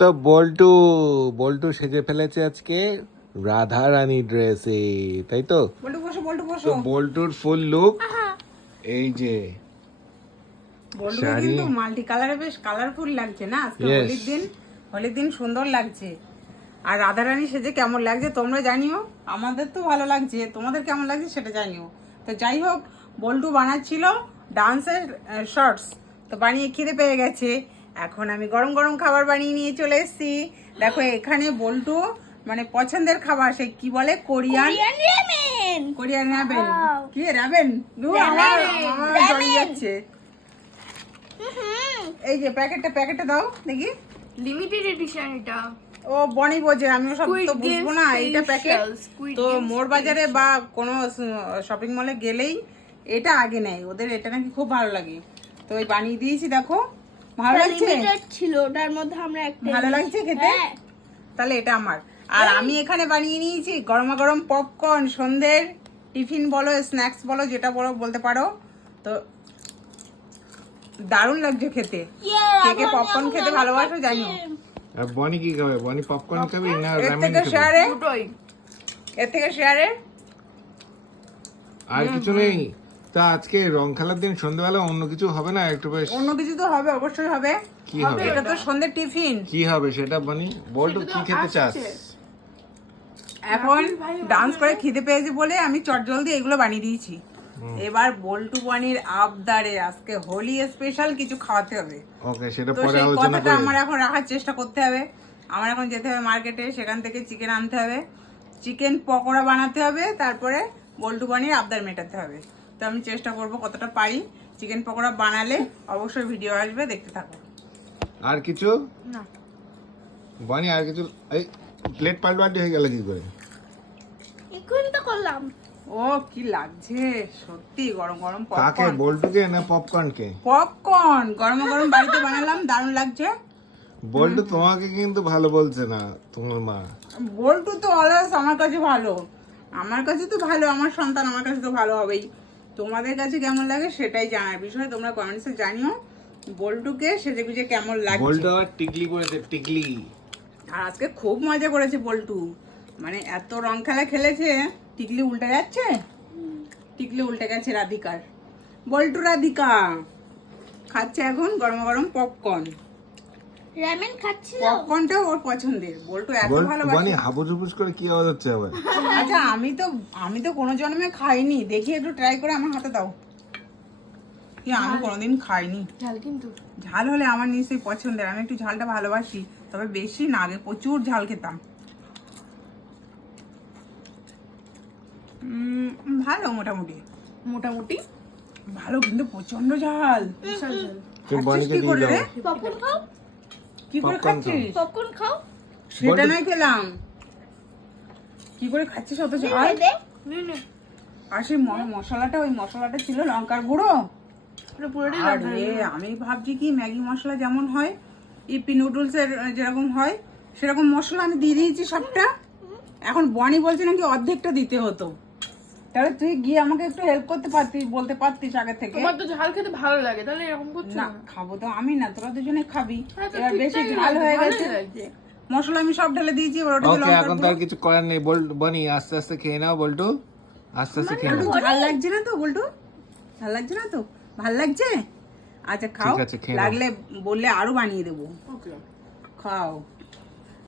তো বল্টু বল্টু সেজে ফেলেছে আজকে রাধা রানী ড্রেসে তাই তো? বল্টুর ফুল লুক এই যে শাড়ি। কিন্তু মাল্টি কালারে বেশ কালারফুল লাগছে না? আজকে হোলির দিন হোলির দিন সুন্দর লাগছে। আর রাধারানী সেজে কেমন লাগছে তোমরা জানিও? আমাদের তো ভালো লাগছে। তোমাদের কেমন লাগছে সেটা জানিও। তো যাই হোক বল্টু বানাচ্ছিল ডান্সের শর্টস তো বানিয়ে খিদে পেয়ে গেছে। এখন আমি গরম গরম খাবার বানিয়ে নিয়ে চলে এসেছি। দেখো এখানে বল্টু মানে পছন্দের খাবার সে কি বলে? কোরিয়ান কোরিয়ান রাবেন. কি রাবেন দু, আমার আমার যাচ্ছে। এই যে প্যাকেটটা প্যাকেটটা দাও দেখি। লিমিটেড এডিশন এটা। ও বনি বোঝে আমি সব তো বুঝব না এইটা প্যাকেট তো মোর বাজারে বা কোনো শপিং মলে গেলেই এটা আগে নেয় ওদের এটা নাকি খুব ভালো লাগে। তো ওই বানিয়ে দিয়েছি দেখো। ভালো লাগছে? ছিল ওটার মধ্যে আমরা একটা ভালো লাগছে খেতে? হ্যাঁ। তাহলে এটা আমার। আর আমি এখানে বানিয়ে নিয়েছি গরমা গরম পপকর্ন সন্ধ্যের টিফিন বলো স্ন্যাক্স বলো যেটা বলো বলতে পারো। তো দারুণ লাগছে খেতে। কে কে পপকর্ন খেতে ভালোবাসো আর বনি কি খাবে? বনি পপকর্ন খাবি না এর রামেন থেকে শেয়ারে? দুটোই। এর থেকে শেয়ারে? আর কিছু নেই? তা আজকে রং খেলার দিন সন্ধ্যেবেলা অন্য কিছু হবে না? একটু বেশ অন্য কিছু তো হবে অবশ্যই হবে। কি হবে? এটা তো সন্ধ্যের টিফিন। কি হবে সেটা বনি? বল্টু কি খেতে চাস? এখন ডান্স করে খিদে পেয়েছে বলে আমি চটজলদি এগুলো বানিয়ে দিয়েছি। এবার বল্টু বানির আবদারে আজকে হোলি স্পেশাল কিছু খাওয়াতে হবে। ওকে সেটা তো পরে সেই আলোচনা কথাটা আমার এখন রাখার চেষ্টা করতে হবে। আমার এখন যেতে হবে মার্কেটে সেখান থেকে চিকেন আনতে হবে। চিকেন পকোড়া বানাতে হবে তারপরে বল্টু বানির আবদার মেটাতে হবে। তো আমি চেষ্টা করব কতটা পারি। চিকেন পকোড়া বানালে অবশ্যই ভিডিও আসবে দেখতে থাকো। আর কিছু? না। বনি আর কিছু? এই প্লেট পাল্টাপাল্টি হয়ে গেল কি করে? এক্ষুনি তো করলাম। ও কি লাগছে। সত্যি গরম গরম পপকর্ন কাকে? পপকর্ন বল্টুকে না পপকর্নকে পপকর্ন গরম গরম বাড়িতে বানালাম দারুণ লাগছে। বল্টু তোমাকে কিন্তু ভালো বলছে না তোমার মা। বল্টু তো অলওয়েজ আমার কাছে ভালো। আমার কাছে তো ভালো আমার সন্তান আমার কাছে তো ভালো হবেই। তোমাদের কাছে কেমন লাগে সেটাই জানার বিষয়। তোমরা কমেন্টসে জানিও। বল্টুকে সেজে গুজে কেমন লাগছে? বল্টু আবার টিকলি করেছে টিকলি। আর আজকে খুব মজা করেছে বল্টু। মানে এত রং খেলা খেলেছে টিকলি উল্টে যাচ্ছে? টিকলি উল্টে গেছে রাধিকার। বল্টু রাধিকা খাচ্ছে এখন গরম গরম পপকর্ন রামেন খাচ্ছিল? পপকর্নটা ওর পছন্দের। বল্টু এত ভালোবাসে। হাবুজ হুবুজ করে কি আওয়াজ হচ্ছে আবার? আচ্ছা আমি তো আমি তো কোনো জন্মে খাইনি। দেখি একটু ট্রাই করে আমার হাতে দাও। কি আমি কোনোদিন খাইনি। ঝাল কিন্তু। ঝাল হলে আমার নিশ্চয়ই পছন্দের। আমি একটু ঝালটা ভালোবাসি তবে বেশি না আগে প্রচুর ঝাল খেতাম। উম, ভালো মোটামুটি। মোটামুটি। ভালো কিন্তু প্রচণ্ড ঝাল। দিয়ে দাও। পপকর্ন খাও? কি করে খাচ্ছিস? পপকর্ন খাও। সেটা নয় খেলাম। কি করে খাচ্ছিস অত নে। আর সেই মশলাটা ওই মশলাটা ছিল লঙ্কার গুঁড়ো। আরে আমি ভাবছি কি ম্যাগি মশলা যেমন হয় ইপি নুডলস এর যেরকম হয় সেরকম মশলা আমি দিয়ে দিয়েছি সবটা। এখন বনি বলছে নাকি অর্ধেকটা দিতে হতো। তাহলে তুই গিয়ে আমাকে একটু হেল্প করতে পারতিস বলতে পারতিস আগে থেকে। তোমার তো ঝাল খেতে ভালো লাগে তাহলে এরকম করছ না খাব তো আমি না তোরা দুজনে খাবি। হ্যাঁ, এবার বেশি ঝাল হয়ে গেছে। মশলা আমি সব ঢেলে দিয়েছি এবার ওটা ওকে এখন তো আর কিছু করার নেই। বল বনি আস্তে আস্তে খেয়ে নাও বল্টু। আস্তে আস্তে খেয়ে নাও। ঝাল লাগছে না তো বলটু? ঝাল লাগছে না তো? ভালো লাগছে? আচ্ছা খাও। লাগলে বললে আরও বানিয়ে দেবো. খাও।